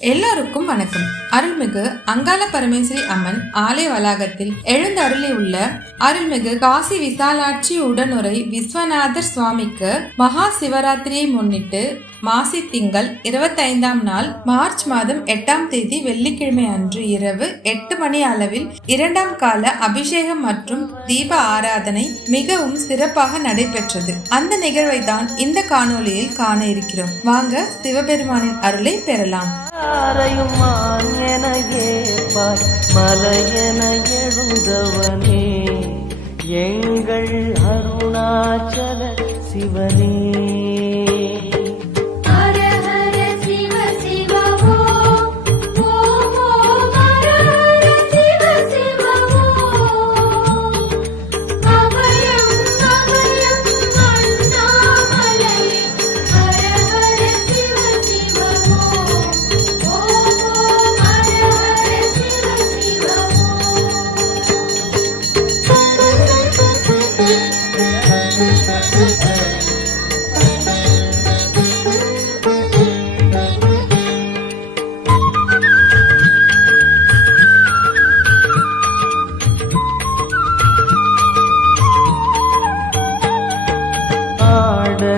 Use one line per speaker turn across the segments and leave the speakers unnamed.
எல்லோருக்கும் வணக்கம். அருள்மிகு அங்காள பரமேஸ்வரி அம்மன் ஆலய வளாகத்தில் எழுந்தருளி உள்ள அருள்மிகு காசி விசாலாட்சி உடனுரை விஸ்வநாதர் சுவாமிக்கு மகா சிவராத்திரியை முன்னிட்டு மாசி திங்கள் இருபத்தைந்தாம் நாள் மார்ச் மாதம் எட்டாம் தேதி வெள்ளிக்கிழமை அன்று இரவு எட்டு மணி அளவில் இரண்டாம் கால அபிஷேகம் மற்றும் தீப ஆராதனை மிகவும் சிறப்பாக நடைபெற்றது. அந்த நிகழ்வை தான் இந்த காணொளியில் காண இருக்கிறோம். வாங்க சிவபெருமானின் அருளை பெறலாம்.
யாரையும் மான் என ஏற்பாய் மலையென எழுந்தவனே. எங்கள் அருணாச்சல சிவனே.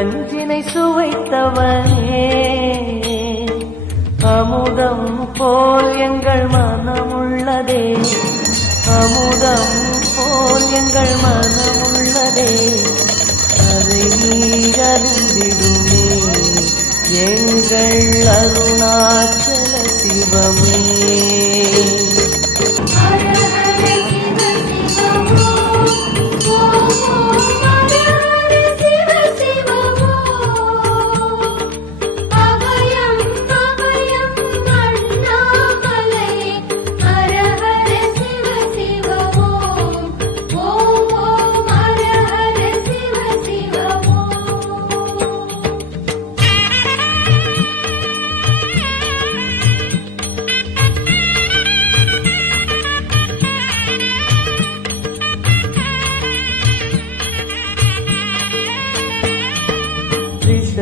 நஞ்சினை சுவைத்தவனே. அமுதம் போல் எங்கள் மனமுள்ளதே. அமுதம் போல் எங்கள் மனமுள்ளதே. அதை நீரறிந்திடுமே எங்கள் அருணாச்சல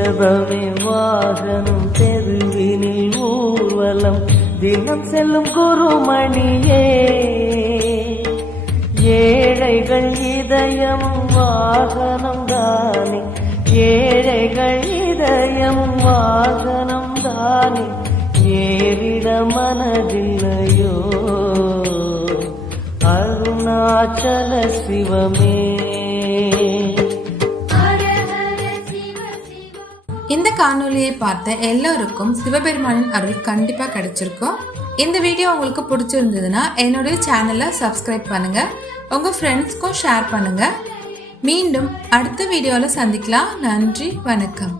ரிஷபமே வாகனம் தெருவினில் ஊர்வலம். தினம் செல்லும் குருமணியே ஏழைகள் இதயமும் வாகனம் தானே. ஏழைகள் இதயமும் வாகனம் தானே. ஏறிட மனதில்லையோ அருணாச்சல சிவமே.
இந்த காணொளியை பார்த்த எல்லோருக்கும் சிவபெருமானின் அருள் கண்டிப்பாக கிடைச்சிருக்கும். இந்த வீடியோ உங்களுக்கு பிடிச்சிருந்ததுன்னா என்னுடைய சேனலை சப்ஸ்கிரைப் பண்ணுங்க. உங்கள் ஃப்ரெண்ட்ஸ்க்கும் ஷேர் பண்ணுங்க. மீண்டும் அடுத்த வீடியோவில் சந்திக்கலாம். நன்றி வணக்கம்.